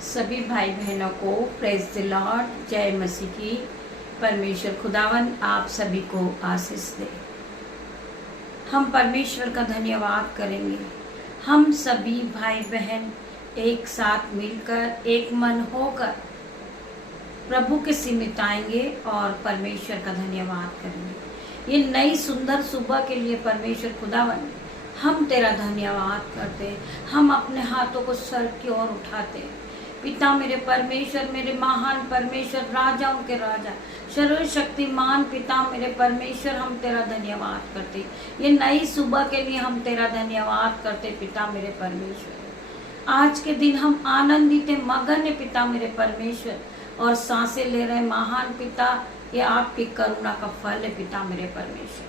सभी भाई बहनों को प्रेज द लॉर्ड, जय मसीह की। परमेश्वर खुदावन आप सभी को आशीष दे। हम परमेश्वर का धन्यवाद करेंगे। हम सभी भाई बहन एक साथ मिलकर एक मन होकर प्रभु के सिमट आएंगे और परमेश्वर का धन्यवाद करेंगे। ये नई सुंदर सुबह के लिए परमेश्वर खुदावन हम तेरा धन्यवाद करते। हम अपने हाथों को सर की ओर उठाते। पिता मेरे परमेश्वर, मेरे महान परमेश्वर, राजाओं के राजा, सर्वशक्तिमान पिता मेरे परमेश्वर, हम तेरा धन्यवाद करते। ये नई सुबह के लिए हम तेरा धन्यवाद करते पिता मेरे परमेश्वर। आज के दिन हम आनंदित है, मगन है पिता मेरे परमेश्वर, और सांसें ले रहे महान पिता। ये आपकी करुणा का फल है पिता मेरे परमेश्वर,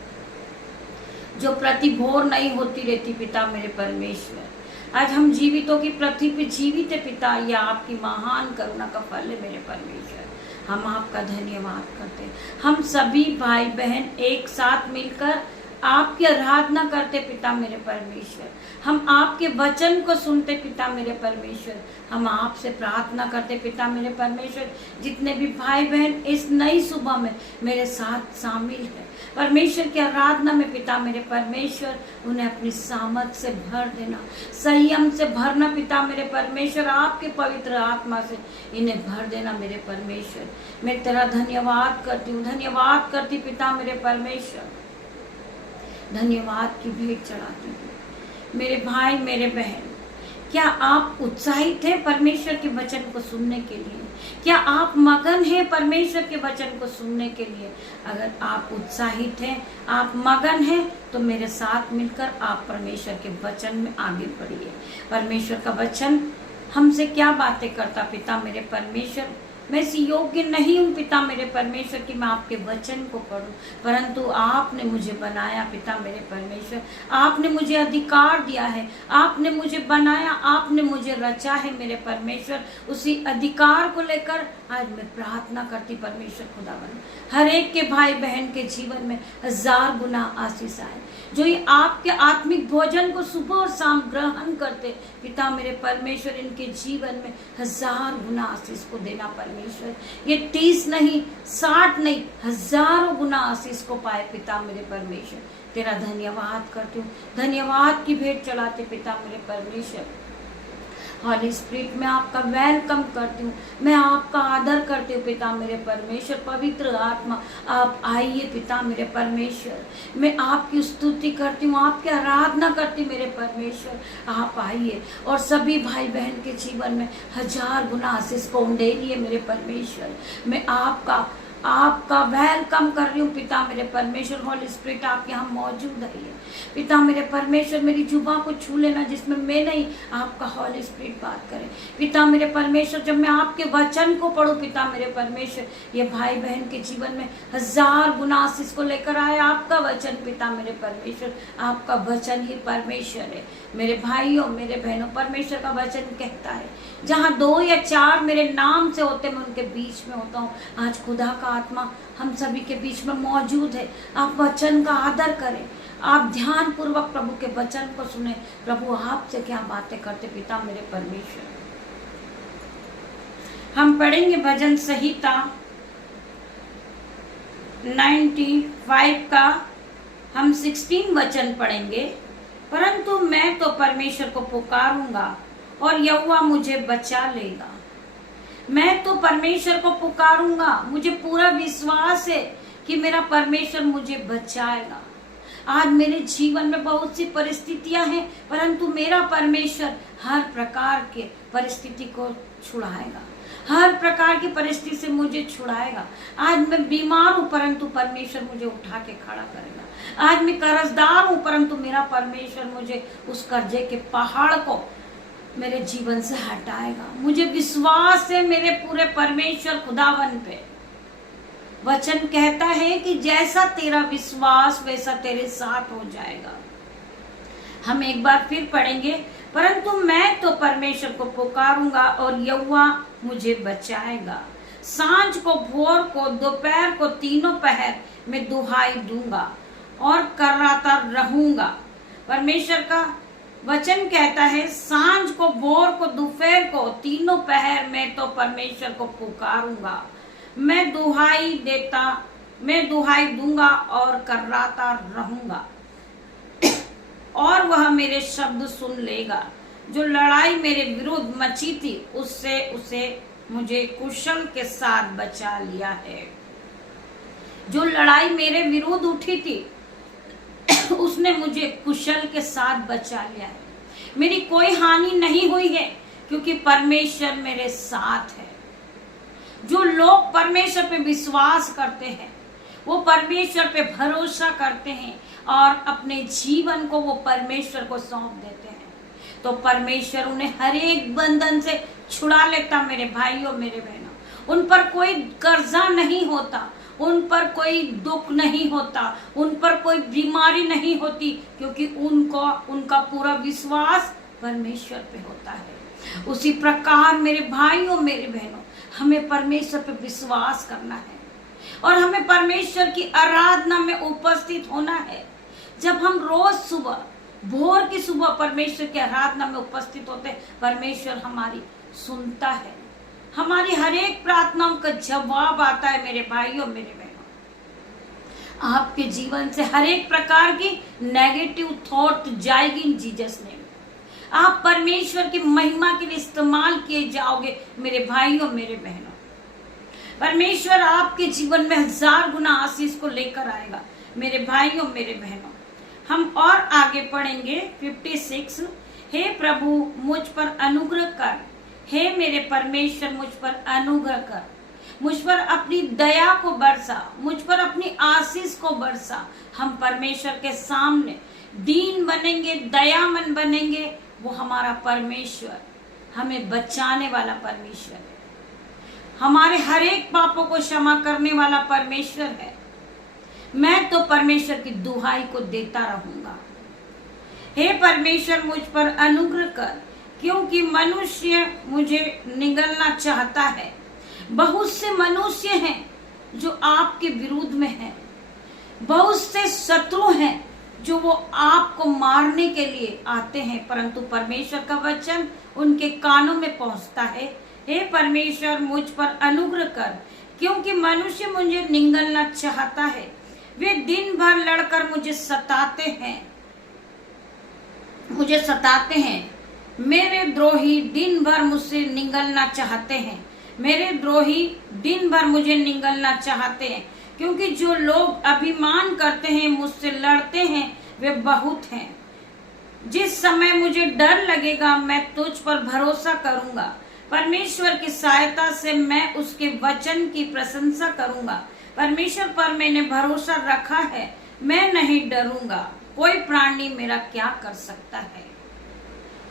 जो प्रति भोर नहीं होती रहती पिता मेरे परमेश्वर। आज हम जीवितों की पृथ्वी पे जीवित है पिता, ये आपकी महान करुणा का फल है मेरे परमेश्वर। हम आपका धन्यवाद करते हैं। हम सभी भाई बहन एक साथ मिलकर आपकी आराधना करते पिता मेरे परमेश्वर। हम आपके वचन को सुनते पिता मेरे परमेश्वर। हम आपसे प्रार्थना करते पिता मेरे परमेश्वर। जितने भी भाई बहन इस नई सुबह में मेरे साथ शामिल है परमेश्वर की आराधना में पिता मेरे परमेश्वर, उन्हें अपनी सामर्थ से भर देना, संयम से भरना पिता मेरे परमेश्वर। आपके पवित्र आत्मा से इन्हें भर देना मेरे परमेश्वर। मैं तेरा धन्यवाद करती हूँ, धन्यवाद करती पिता मेरे परमेश्वर। धन्यवाद की भेंट चढ़ाती हूँ। मेरे भाई मेरे बहन, क्या आप उत्साहित हैं परमेश्वर के वचन को सुनने के लिए? क्या आप मगन हैं परमेश्वर के वचन को सुनने के लिए? अगर आप उत्साहित हैं, आप मगन हैं, तो मेरे साथ मिलकर आप परमेश्वर के वचन में आगे बढ़िए। परमेश्वर का वचन हमसे क्या बातें करता पिता मेरे परमेश्वर? मैं इस योग्य नहीं हूँ पिता मेरे परमेश्वर कि मैं आपके वचन को पढूं, परंतु आपने मुझे बनाया पिता मेरे परमेश्वर। आपने मुझे अधिकार दिया है, आपने मुझे बनाया, आपने मुझे रचा है मेरे परमेश्वर। उसी अधिकार को लेकर आज मैं प्रार्थना करती परमेश्वर खुदावन, हर एक के भाई बहन के जीवन में 1000 गुना आशीष आए। जो ये आपके आत्मिक भोजन को सुबह और शाम ग्रहण करते पिता मेरे परमेश्वर, इनके जीवन में 1000 गुना आशीष को देना परमेश्वर। ये 30 नहीं, 60 नहीं, 1000 गुना आशीष को पाए पिता मेरे परमेश्वर। तेरा धन्यवाद करती हूँ, धन्यवाद की भेंट चढ़ाते पिता मेरे परमेश्वर। हॉली स्पिरिट में आपका वेलकम करती हूँ, मैं आपका आदर करती हूँ पिता मेरे परमेश्वर। पवित्र आत्मा आप आइए पिता मेरे परमेश्वर। मैं आपकी स्तुति करती हूँ, आपकी आराधना करती हूँ मेरे परमेश्वर। आप आइए और सभी भाई बहन के जीवन में 1000 गुना आशीष को उंडेलिए मेरे परमेश्वर। मैं आपका वेलकम कर रही हूँ पिता मेरे परमेश्वर। हॉली स्पिरिट आप यहाँ मौजूद है पिता मेरे परमेश्वर। मेरी जुबान को छू लेना जिसमें मैं नहीं, आपका हॉली स्पिरिट बात करे पिता मेरे परमेश्वर। जब मैं आपके वचन को पढ़ूं पिता मेरे परमेश्वर, ये भाई बहन के जीवन में 1000 गुना आशीष को लेकर आए आपका वचन पिता मेरे परमेश्वर। आपका वचन ही परमेश्वर है मेरे भाइयों मेरे बहनों। परमेश्वर का वचन कहता है जहाँ 2 या 4 मेरे नाम से होते मैं उनके बीच में होता हूँ। आज खुदा का आत्मा हम सभी के बीच में मौजूद है। आप वचन का आदर करें, आप ध्यान पूर्वक प्रभु के वचन को सुने। प्रभु आपसे क्या बातें करते पिता मेरे परमेश्वर। हम पढ़ेंगे भजन संहिता 95 का हम 16 वचन पढ़ेंगे। परंतु मैं तो परमेश्वर को पुकारूंगा और यहोवा मुझे बचा लेगा। मैं तो परमेश्वर को पुकारूंगा, मुझे पूरा विश्वास है कि मेरा परमेश्वर मुझे बचाएगा। आज मेरे जीवन में बहुत सी परिस्थितियां हैं, परंतु मेरा परमेश्वर हर प्रकार के परिस्थिति को छुड़ाएगा, हर प्रकार की परिस्थिति से मुझे छुड़ाएगा। आज मैं बीमार हूँ, परंतु परमेश्वर मुझे उठा के खड़ा करेगा। आज मैं कर्जदार हूँ, परंतु मेरा परमेश्वर मुझे उस कर्जे के पहाड़ को मेरे जीवन से हटाएगा। मुझे विश्वास है मेरे पूरे परमेश्वर खुदावन पे। वचन कहता है कि जैसा तेरा विश्वास वैसा तेरे साथ हो जाएगा। हम एक बार फिर पढ़ेंगे। परंतु मैं तो परमेश्वर को पुकारूंगा और यहोवा मुझे बचाएगा। सांझ को, भोर को, दोपहर को, तीनों पहर में दुहाई दूंगा और कराता रहूंगा। परमेश्वर का वचन कहता है सांझ को, भोर को, दोपहर को, तीनों पहर में तो परमेश्वर को पुकारूंगा। मैं दुहाई दूंगा और कर्राता रहूंगा और वह मेरे शब्द सुन लेगा। जो लड़ाई मेरे विरुद्ध मची थी उससे उसे मुझे कुशल के साथ बचा लिया है। जो लड़ाई मेरे विरुद्ध उठी थी उसने मुझे कुशल के साथ बचा लिया है। मेरी कोई हानि नहीं हुई है क्योंकि परमेश्वर मेरे साथ है। जो लोग परमेश्वर पे विश्वास करते हैं, वो परमेश्वर पे भरोसा करते हैं और अपने जीवन को वो परमेश्वर को सौंप देते हैं, तो परमेश्वर उन्हें हर एक बंधन से छुड़ा लेता। मेरे भाइयों, मेरे बहनों, उन पर कोई कर्जा नहीं होता, उन पर कोई दुख नहीं होता, उन पर कोई बीमारी नहीं होती, क्योंकि उनका पूरा विश्वास परमेश्वर पे होता है। उसी प्रकार मेरे भाइयों, मेरे बहनों, हमें परमेश्वर पे विश्वास करना है और हमें परमेश्वर की आराधना में उपस्थित होना है। जब हम रोज सुबह, भोर की सुबह परमेश्वर की आराधना में उपस्थित होते हैं, परमेश्वर हमारी सुनता है, हमारी हर एक प्रार्थनाओं का जवाब आता है। मेरे भाइयों, मेरे बहनों, आपके जीवन से हर एक प्रकार की नेगेटिव थॉट जाएगी इन जीसस नेम। आप परमेश्वर की महिमा के लिए इस्तेमाल किए जाओगे। मेरे भाइयों, मेरे बहनों, परमेश्वर आपके जीवन में 1000 गुना आशीष को लेकर आएगा। मेरे भाइयों, मेरे बहनों, हम और आगे पढ़ेंगे 56। हे प्रभु मुझ पर अनुग्रह कर, हे मेरे परमेश्वर मुझ पर अनुग्रह कर, मुझ पर अपनी दया को बरसा, मुझ पर अपनी आशीष को बरसा। हम परमेश्वर के सामने दीन बनेंगे, दयामन बनेंगे। वो हमारा परमेश्वर हमें बचाने वाला परमेश्वर है, हमारे हर एक पापों को क्षमा करने वाला परमेश्वर है। मैं तो परमेश्वर की दुहाई को देता रहूंगा। हे परमेश्वर मुझ पर अनुग्रह कर, क्योंकि मनुष्य मुझे निगलना चाहता है। बहुत से मनुष्य हैं जो आपके विरुद्ध में हैं, बहुत से शत्रु हैं जो वो आपको मारने के लिए आते हैं, परंतु परमेश्वर का वचन उनके कानों में पहुंचता है। हे परमेश्वर मुझ पर अनुग्रह कर, क्योंकि मनुष्य मुझे निगलना चाहता है। वे दिन भर लड़कर मुझे सताते हैं। मेरे द्रोही दिन भर मुझसे निगलना चाहते हैं। मेरे द्रोही दिन भर मुझे निगलना चाहते हैं, क्योंकि जो लोग अभिमान करते हैं, मुझसे लड़ते हैं, वे बहुत हैं। जिस समय मुझे डर लगेगा मैं तुझ पर भरोसा करूंगा। परमेश्वर की सहायता से मैं उसके वचन की प्रशंसा करूंगा। परमेश्वर पर मैंने भरोसा रखा है, मैं नहीं डरूंगा। कोई प्राणी मेरा क्या कर सकता है।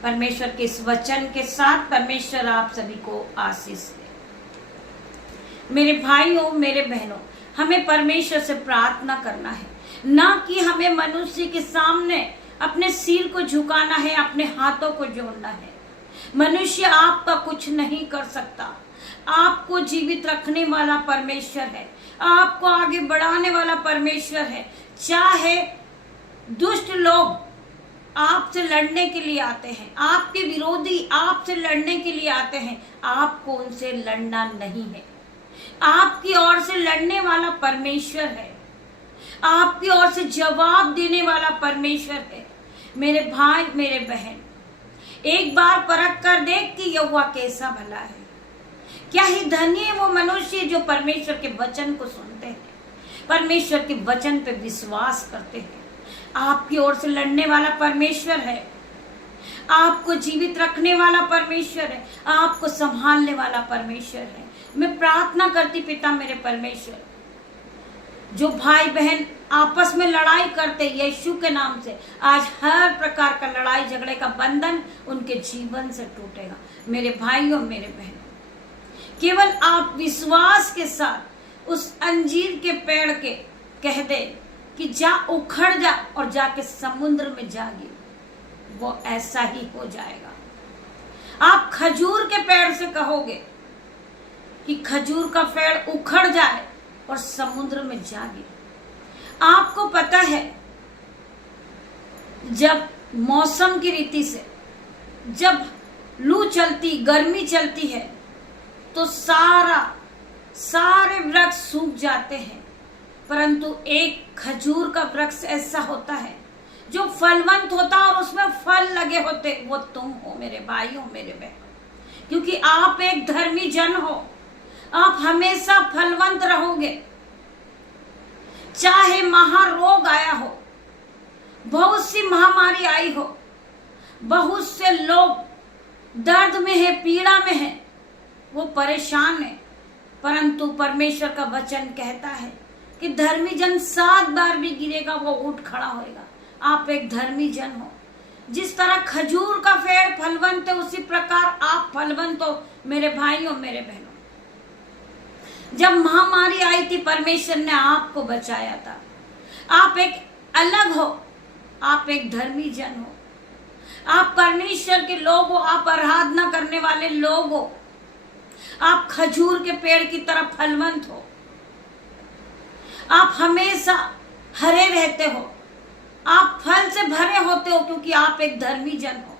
परमेश्वर के इस वचन के साथ परमेश्वर आप सभी को आशीष दे। मेरे भाइयों, मेरे बहनों, हमें परमेश्वर से प्रार्थना करना है, ना कि हमें मनुष्य के सामने अपने सिर को झुकाना है, अपने हाथों को जोड़ना है। मनुष्य आपका कुछ नहीं कर सकता। आपको जीवित रखने वाला परमेश्वर है, आपको आगे बढ़ाने वाला परमेश्वर है। चाहे दुष्ट लोग आपसे लड़ने के लिए आते हैं, आपके विरोधी आपसे लड़ने के लिए आते हैं, आपको उनसे लड़ना नहीं है। आपकी ओर से लड़ने वाला परमेश्वर है, आपकी ओर से जवाब देने वाला परमेश्वर है। मेरे भाई, मेरे बहन, एक बार परख कर देख कि यहोवा कैसा भला है। क्या ही धन्य है वो मनुष्य जो परमेश्वर के वचन को सुनते हैं, परमेश्वर के वचन पे विश्वास करते हैं। आपकी ओर से लड़ने वाला परमेश्वर है, आपको जीवित रखने वाला परमेश्वर है, आपको संभालने वाला परमेश्वर है। मैं प्रार्थना करती पिता मेरे परमेश्वर, जो भाई बहन आपस में लड़ाई करते यीशु के नाम से, आज हर प्रकार का लड़ाई झगड़े का बंधन उनके जीवन से टूटेगा। मेरे भाइयों, मेरे बहनों, केवल आप विश्वास के साथ उस अंजीर के पेड़ के कह दे कि जा, उखड़ जा और जाके समुद्र में जा गिर, वो ऐसा ही हो जाएगा। आप खजूर के पेड़ से कहोगे कि खजूर का पेड़ उखड़ जाए और समुद्र में जा गिरे। आपको पता है, जब मौसम की रीति से जब लू चलती, गर्मी चलती है तो सारे वृक्ष सूख जाते हैं, परंतु एक खजूर का वृक्ष ऐसा होता है जो फलवंत होता और उसमें फल लगे होते। वो तुम हो मेरे भाई हो, मेरे बहन, क्योंकि आप एक धर्मी जन हो। आप हमेशा फलवंत रहोगे। चाहे महारोग आया हो, बहुत सी महामारी आई हो, बहुत से लोग दर्द में है, पीड़ा में है, वो परेशान है, परंतु परमेश्वर का वचन कहता है कि धर्मी जन 7 बार भी गिरेगा वो उठ खड़ा होएगा। आप एक धर्मी जन हो। जिस तरह खजूर का पेड़ फलवंत है, उसी प्रकार आप फलवंत हो मेरे भाइयों, मेरे बहनों। जब महामारी आई थी, परमेश्वर ने आपको बचाया था। आप एक अलग हो, आप एक धर्मी जन हो, आप परमेश्वर के लोग हो, आप आराधना करने वाले लोग हो, आप खजूर के पेड़ की तरह फलवंत हो, आप हमेशा हरे रहते हो, आप फल से भरे होते हो, क्योंकि आप एक धर्मी जन हो।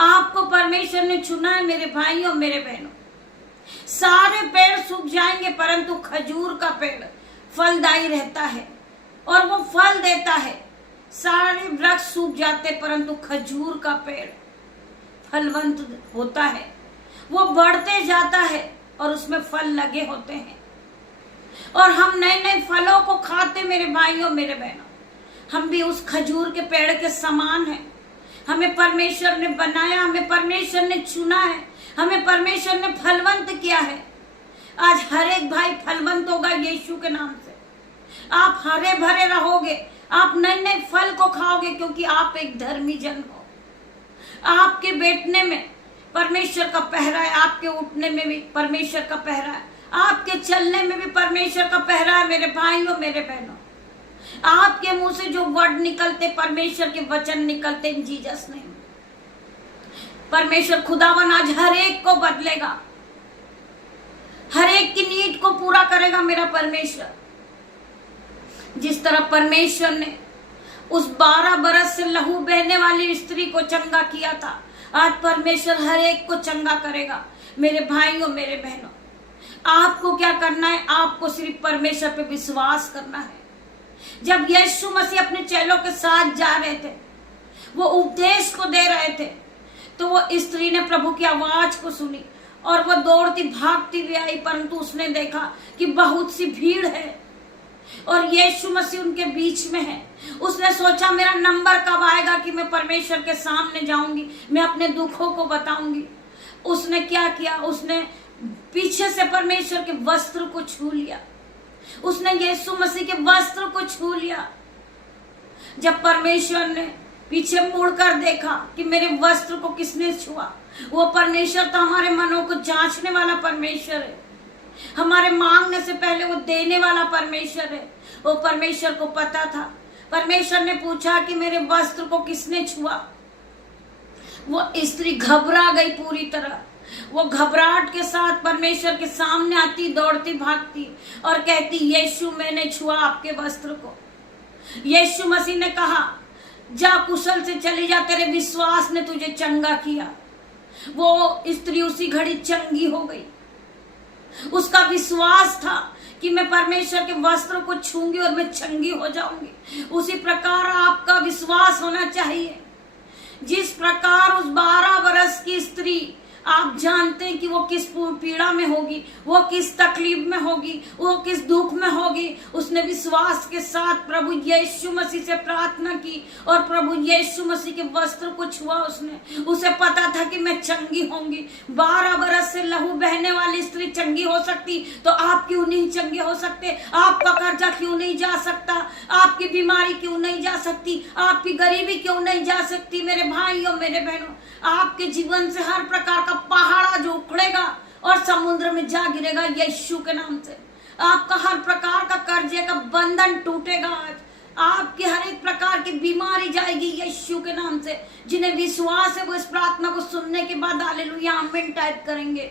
आपको परमेश्वर ने चुना है मेरे भाइयों, मेरे बहनों। सारे पेड़ सूख जाएंगे, परंतु खजूर का पेड़ फलदायी रहता है और वो फल देता है। सारे वृक्ष सूख जाते, परंतु खजूर का पेड़ फलवंत होता है, वो बढ़ते जाता है और उसमें फल लगे होते हैं और हम नए नए फलों को खाते। मेरे भाइयों, मेरे बहनों, हम भी उस खजूर के पेड़ के समान हैं। हमें परमेश्वर ने बनाया, हमें परमेश्वर ने चुना है, हमें परमेश्वर ने फलवंत किया है। आज हर एक भाई फलवंत होगा यीशु के नाम से। आप हरे भरे रहोगे, आप नए नए फल को खाओगे, क्योंकि आप एक धर्मी जन हो। आपके बैठने में परमेश्वर का पहरा है, आपके उठने में भी परमेश्वर का पहरा है, आपके चलने में भी परमेश्वर का पहरा है। मेरे भाइयों, मेरे बहनों, आपके मुंह से जो वर्ड निकलते, परमेश्वर के वचन निकलते, इन जीसस नेम। परमेश्वर खुदावन आज हर एक को बदलेगा, हर एक की नीड को पूरा करेगा मेरा परमेश्वर। जिस तरह परमेश्वर ने उस 12 बरस से लहू बहने वाली स्त्री को चंगा किया था, आज परमेश्वर हर एक को चंगा करेगा। मेरे भाइयों, मेरे बहनों, आपको क्या करना है? आपको सिर्फ परमेश्वर पे विश्वास करना है। जब यीशु मसीह अपने चेलों के साथ जा रहे थे, वो उपदेश को दे रहे थे, तो वो स्त्री ने प्रभु की आवाज को सुनी और वो दौड़ती भागती हुई आई, परंतु उसने देखा कि बहुत सी भीड़ है और यीशु मसीह उनके बीच में है। उसने सोचा मेरा नंबर कब आएगा कि मैं परमेश्वर के सामने जाऊंगी, मैं अपने दुखों को बताऊंगी। उसने क्या किया? उसने पीछे से परमेश्वर के वस्त्र को छू लिया। उसने यीशु मसीह के वस्त्र को छू लिया। जब परमेश्वर ने पीछे मुड़कर देखा कि मेरे वस्त्र को किसने छुआ, वो परमेश्वर तो हमारे मनों को जांचने वाला परमेश्वर है, हमारे मांगने से पहले वो देने वाला परमेश्वर है। वो परमेश्वर को पता था। परमेश्वर ने पूछा कि मेरे वस्त्र को किसने छुआ। वो स्त्री घबरा गई पूरी तरह। वो घबराहट के साथ परमेश्वर के सामने आती, दौड़ती भागती और कहती, यीशु मैंने छुआ आपके वस्त्र को। यीशु मसीह ने कहा, जा कुशल से चली जा, तेरे विश्वास ने तुझे चंगा किया। वो स्त्री उसी घड़ी चंगी हो गई। उसका विश्वास था कि मैं परमेश्वर के वस्त्र को छूंगी और मैं चंगी हो जाऊंगी। उसी प्रकार आपका विश्वास होना चाहिए। जिस प्रकार उस 12 बरस की स्त्री, आप जानते हैं कि वो किस पीड़ा में होगी, वो किस तकलीफ में होगी, वो किस दुख में होगी। उसने विश्वास के साथ प्रभु यीशु मसीह से प्रार्थना की और प्रभु यीशु मसीह के वस्त्र को छुआ। उसे पता था कि मैं चंगी होंगी। 12 बरस से लहू बहने वाली स्त्री चंगी हो सकती, तो आप क्यों नहीं चंगे हो सकते? आपका कर्जा क्यों नहीं जा सकता? आपकी बीमारी क्यों नहीं जा सकती? आपकी गरीबी क्यों नहीं जा सकती? मेरे भाइयों, मेरे बहनों, आपके जीवन से हर प्रकार का पहाड़ा जो उखड़ेगा और समुद्र में जा गिरेगा यीशु के नाम से। आपका हर प्रकार का कर्जे का बंधन टूटेगा। आज आपकी हर एक प्रकार की बीमारी जाएगी यीशु के नाम से। जिन्हें विश्वास है वो इस प्रार्थना को सुनने के बाद हालेलुया आमीन टाइप करेंगे।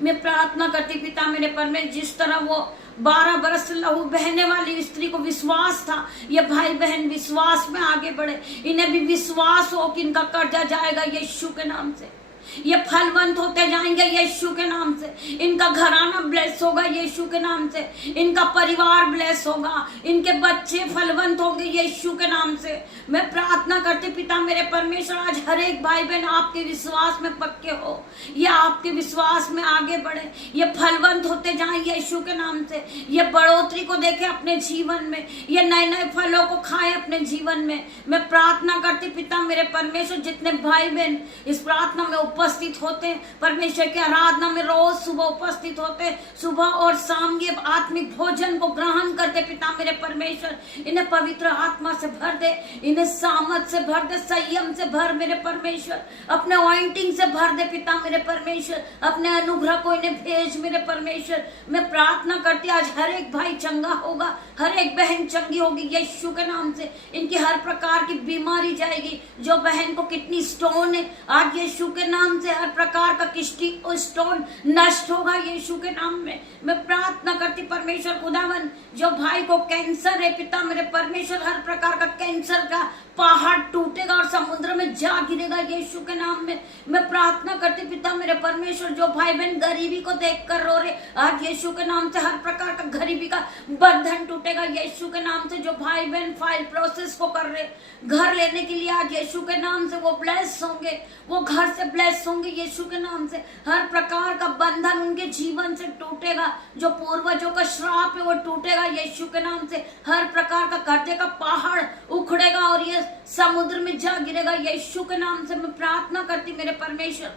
मैं प्रार्थना करती, पिता मेरे परमेश्वर, जिस तरह वो 12 बरस से लहू बहने वाली स्त्री को विश्वास था, ये भाई बहन विश्वास में आगे बढ़े, इन्हें भी विश्वास हो कि इनका कर्जा जाएगा यीशु के नाम से। ये फलवंत होते जाएंगे यीशु के नाम से, इनका घराना ब्लेस होगा यीशु के नाम से, इनका परिवार ब्लेस होगा, इनके बच्चे फलवंत होंगे यीशु के नाम से। मैं प्रार्थना करती पिता मेरे परमेश्वर, आज हर एक भाई बहन आपके विश्वास में पक्के हो, ये आपके विश्वास में आगे बढ़े, ये फलवंत होते जाए यीशु के नाम से, ये बढ़ोतरी को देखे अपने जीवन में, ये नए नए फलों को खाए अपने जीवन में। मैं प्रार्थना करती पिता मेरे परमेश्वर, जितने भाई बहन इस प्रार्थना में उपस्थित होते हैं, परमेश्वर की आराधना में रोज सुबह उपस्थित होते, सुबह और शाम ये आत्मिक भोजन को ग्रहण करते, पिता मेरे परमेश्वर इन्हें पवित्र आत्मा से भर दे, इन्हें सामर्थ से भर दे, संयम से भर मेरे परमेश्वर, अपने ऑइंटिंग से भर दे पिता मेरे परमेश्वर, अपने अनुग्रह को इन्हें भेज मेरे परमेश्वर। मैं प्रार्थना करती आज हर एक भाई चंगा होगा, हर एक बहन चंगी होगी यीशु के नाम से, इनकी हर प्रकार की बीमारी जाएगी। जो बहन को किडनी स्टोन है, आज यीशु के नाम से हर प्रकार का किडनी स्टोन नष्ट होगा यीशु के नाम में। मैं प्रार्थना करती परमेश्वर खुदावन, जो भाई को कैंसर है पिता मेरे परमेश्वर, हर प्रकार का कैंसर का पहाड़ टूटेगा और समुद्र में जा गिरेगा यीशु के नाम में। मैं प्रार्थना करती पिता मेरे परमेश्वर, जो भाई बहन गरीबी को देखकर रो रहे, आज यीशु के नाम से हर प्रकार का गरीबी का बंधन टूटेगा यीशु के नाम से। जो भाई बहन फाइल प्रोसेस को कर रहे घर लेने के लिए, आज यीशु के नाम से वो ब्लेस होंगे, वो घर से ब्लेस होंगे यीशु के नाम से। हर प्रकार का बंधन उनके जीवन से टूटेगा, जो पूर्वजों का श्राप है वो टूटेगा यीशु के नाम से। हर प्रकार का कर्जे का पहाड़ उखड़ेगा और ये समुद्र में जा गिरेगा यीशु के नाम से। मैं प्रार्थना करती मेरे परमेश्वर,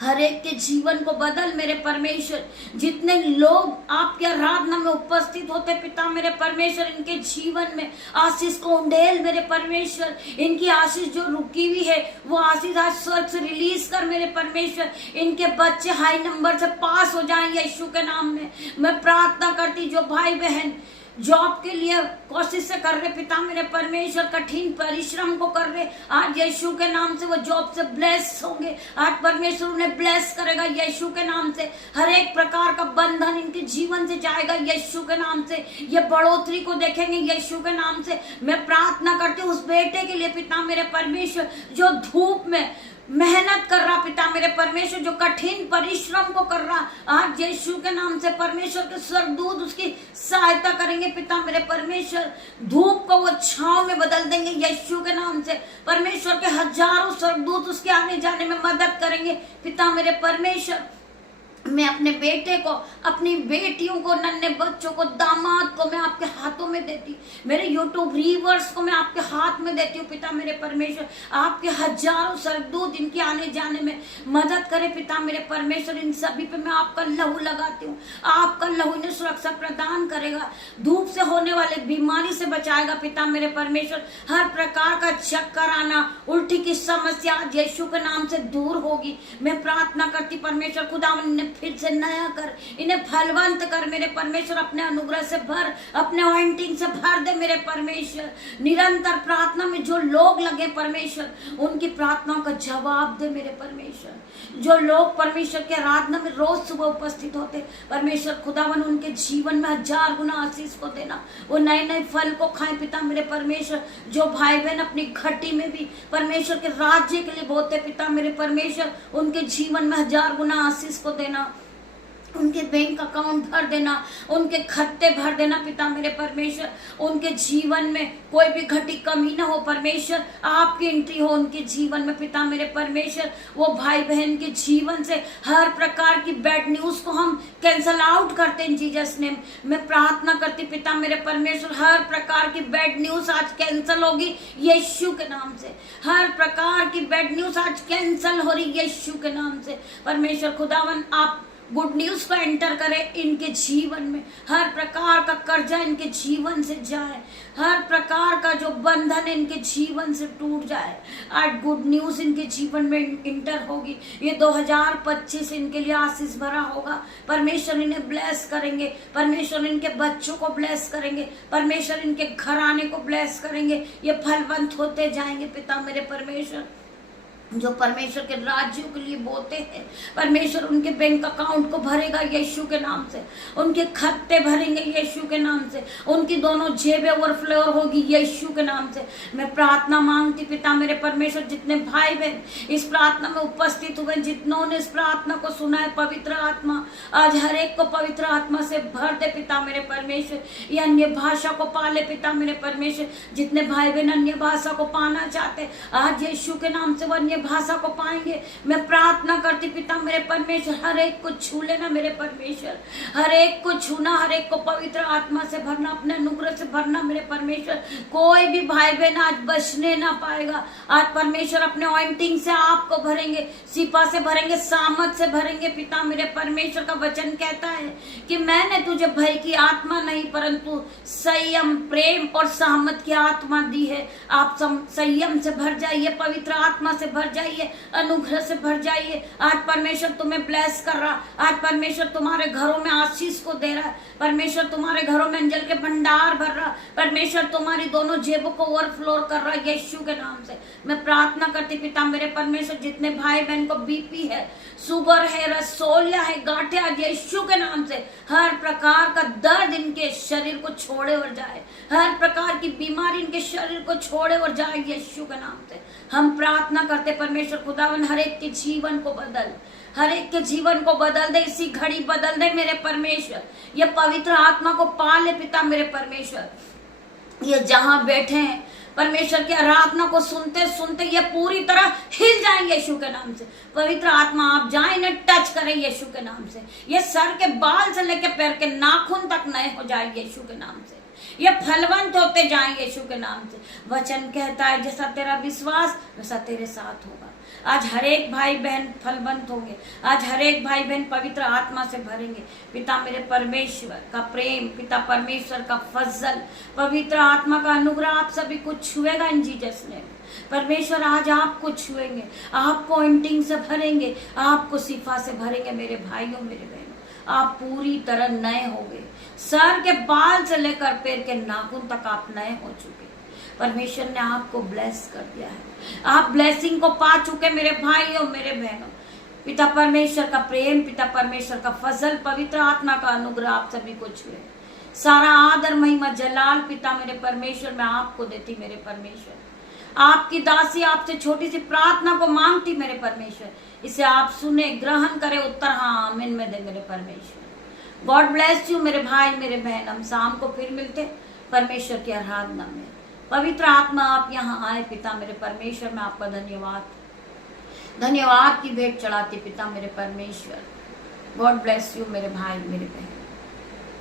हर एक के जीवन को बदल मेरे परमेश्वर। जितने लोग आपके आराधना में उपस्थित होते पिता मेरे परमेश्वर, इनके जीवन में आशीष को उंडेल मेरे परमेश्वर, इनकी आशीष जो रुकी हुई है वो आशीष आज स्वर्ग से रिलीज कर मेरे परमेश्वर। इनके बच्चे हाई नंबर से पास हो जाएं यीशु के नाम में। मैं प्रार्थना करती जो भाई बहन जॉब के लिए कोशिश से कर रहे पिता मेरे परमेश्वर, कठिन परिश्रम को कर रहे, आज यीशु के नाम से वो जॉब से ब्लेस होंगे। आज परमेश्वर उन्हें ब्लेस करेगा यीशु के नाम से। हर एक प्रकार का बंधन इनके जीवन से जाएगा यीशु के नाम से। ये बढ़ोतरी को देखेंगे यीशु के नाम से। मैं प्रार्थना करती हूँ उस बेटे के लिए पिता मेरे परमेश्वर, जो धूप में मेहनत कर रहा पिता मेरे परमेश्वर, जो कठिन परिश्रम को कर रहा, आज यीशु के नाम से परमेश्वर के स्वर्गदूत उसकी सहायता करेंगे पिता मेरे परमेश्वर। धूप को वो छांव में बदल देंगे यीशु के नाम से। परमेश्वर के हजारों स्वर्गदूत उसके आने जाने में मदद करेंगे पिता मेरे परमेश्वर। मैं अपने बेटे को, अपनी बेटियों को, नन्हे बच्चों को, दामाद को मैं आपके हाथों में देती, मेरे यूट्यूब व्यूअर्स को मैं आपके हाथ में देती हूँ पिता मेरे परमेश्वर। आपके हजारों स्वर्गदूत इनके आने जाने में मदद करे पिता मेरे परमेश्वर। इन सभी पे मैं आपका लहू लगाती हूँ, आपका लहू इन्हें सुरक्षा प्रदान करेगा, धूप से होने वाले बीमारी से बचाएगा पिता मेरे परमेश्वर। हर प्रकार का चक्कर आना, उल्टी की समस्या यीशु के नाम से दूर होगी। मैं प्रार्थना करती परमेश्वर खुदावन फिर से नया कर, इन्हें फलवंत कर मेरे परमेश्वर, अपने अनुग्रह से भर, अपने ऑइंटिंग से भर दे मेरे परमेश्वर। निरंतर प्रार्थना में जो लोग लगे परमेश्वर, उनकी प्रार्थनाओं का जवाब दे मेरे परमेश्वर। जो लोग परमेश्वर के आराधना में रोज सुबह उपस्थित होते परमेश्वर खुदावन, उनके जीवन में 1000 गुना आशीष को देना, वो नए नए फल को खाए पिता मेरे परमेश्वर। जो भाई बहन अपनी घटी में भी परमेश्वर के राज्य के लिए बोते पिता मेरे परमेश्वर, उनके जीवन में 1000 गुना आशीष को देना, उनके बैंक अकाउंट भर देना, उनके खत्ते भर देना पिता मेरे परमेश्वर। उनके जीवन में कोई भी घटी कमी ना हो परमेश्वर, आपकी एंट्री हो उनके जीवन में पिता मेरे परमेश्वर। वो भाई बहन के जीवन से हर प्रकार की बैड न्यूज को हम कैंसल आउट करते हैं जीसस नेम। मैं प्रार्थना करती पिता मेरे परमेश्वर, हर प्रकार की बैड न्यूज आज कैंसल होगी यीशु के नाम से। हर प्रकार की बैड न्यूज आज कैंसल हो रही यीशु के नाम से। परमेश्वर खुदावन आप गुड न्यूज को एंटर करें इनके जीवन में, हर प्रकार का कर्जा इनके जीवन से जाए, हर प्रकार का जो बंधन इनके जीवन से टूट जाए। आज गुड न्यूज इनके जीवन में इंटर होगी। ये 2025 इनके लिए आशीष भरा होगा। परमेश्वर इन्हें ब्लेस करेंगे, परमेश्वर इनके बच्चों को ब्लेस करेंगे, परमेश्वर इनके घराने को ब्लेस करेंगे। ये फलवंत होते जाएंगे पिता मेरे परमेश्वर। जो परमेश्वर के राज्यों के लिए बोलते हैं, परमेश्वर उनके बैंक अकाउंट को भरेगा यीशु के नाम से, उनके खाते भरेंगे यीशु के नाम से, उनकी दोनों जेबें ओवरफ्लो होगी यीशु के नाम से। मैं प्रार्थना मांगती पिता मेरे परमेश्वर, जितने भाई बहन इस प्रार्थना में उपस्थित हुए, जितनों ने इस प्रार्थना को सुना है, पवित्र आत्मा आज हर एक को पवित्र आत्मा से भर दे पिता मेरे परमेश्वर। ये अन्य भाषा को पाले पिता मेरे परमेश्वर, जितने भाई बहन अन्य भाषा को पाना चाहते आज यीशु के नाम से वो अन्य भाषा को पाएंगे। मैं प्रार्थना करती पिता मेरे परमेश्वर, हर एक को छू लेना मेरे परमेश्वर, हर एक को छूना, हर एक को पवित्र आत्मा से भरना, अपने अनुग्रह से भरना मेरे परमेश्वर। कोई भी भाई बहन आज बचने ना पाएगा। आज परमेश्वर अपने ऑइंटिंग से आपको भरेंगे, सिपा से भरेंगे, सामत से भरेंगे पिता मेरे परमेश्वर। का वचन कहता है कि मैंने तुझे भय की आत्मा नहीं परंतु संयम, प्रेम और सहमत की आत्मा दी है। आप संयम से भर जाइए, पवित्र आत्मा से भर जाइए, अनुग्रह से भर जाइए। आज परमेश्वर तुम्हें ब्लेस कर रहा, आज परमेश्वर तुम्हारे घरों में आशीष को दे रहा है, परमेश्वर तुम्हारे घरों में अंजल के भंडार भर रहा, परमेश्वर तुम्हारी दोनों जेबों को ओवरफ्लो कर रहा है यीशु के नाम से। मैं प्रार्थना करती पिता मेरे परमेश्वर, जितने भाई बहन को बीपी है, शुगर है, रसोलिया है, गांठे, आज यीशु के नाम से हर प्रकार का दर्द इनके शरीर को छोड़े और जाए, हर प्रकार की बीमारी इनके शरीर को छोड़े और जाए यीशु के नाम से। हम प्रार्थना करते परमेश्वर खुदावन, हर एक के जीवन को बदल, हर एक के जीवन को बदल दे, इसी घड़ी बदल दे मेरे परमेश्वर। ये पवित्र आत्मा को पाले पिता मेरे परमेश्वर। ये जहां बैठे हैं परमेश्वर की आराधना को सुनते सुनते ये पूरी तरह हिल जाएंगे यीशु के नाम से। पवित्र आत्मा आप जाए इन्हें टच करें यीशु के नाम से। ये सर के बाल से लेकर पैर के नाखून तक नए हो जाए यीशु के नाम से। ये फलवंत होते जाएं यीशु के नाम से। वचन कहता है जैसा तेरा विश्वास वैसा तेरे साथ होगा। आज हर एक भाई बहन फलवंत होंगे, आज हर एक भाई बहन पवित्र आत्मा से भरेंगे। पिता मेरे परमेश्वर का प्रेम, पिता परमेश्वर का फजल, पवित्र आत्मा का अनुग्रह आप सभी को छुएगा इन जीसस नेम। परमेश्वर आज आपको छुएंगे, आपको एंटिंग से भरेंगे, आपको सिफा से भरेंगे मेरे भाइयों मेरे बहनों। आप पूरी तरह नए होंगे, सर के बाल से लेकर पैर के नाखून तक आप नए हो चुके। परमेश्वर ने आपको ब्लेस कर दिया है, आप ब्लेसिंग को पा चुके मेरे भाइयों मेरे बहनों। पिता परमेश्वर का प्रेम, पिता परमेश्वर का फजल, पवित्र आत्मा का अनुग्रह आप सभी को छुए। सारा आदर महिमा जलाल पिता मेरे परमेश्वर मैं आपको देती मेरे परमेश्वर। आपकी दासी आपसे छोटी सी प्रार्थना को मांगती मेरे परमेश्वर, इसे आप सुने, ग्रहण करें, उत्तर हाँ आमीन में दे मेरे परमेश्वर। गॉड ब्लेस यू मेरे भाई मेरे बहन। हम शाम को फिर मिलते परमेश्वर की आराधना में। पवित्र आत्मा आप यहाँ आए पिता मेरे परमेश्वर, मैं आपका धन्यवाद की भेंट चढ़ाती पिता मेरे परमेश्वर। गॉड ब्लेस यू मेरे भाई मेरे बहन।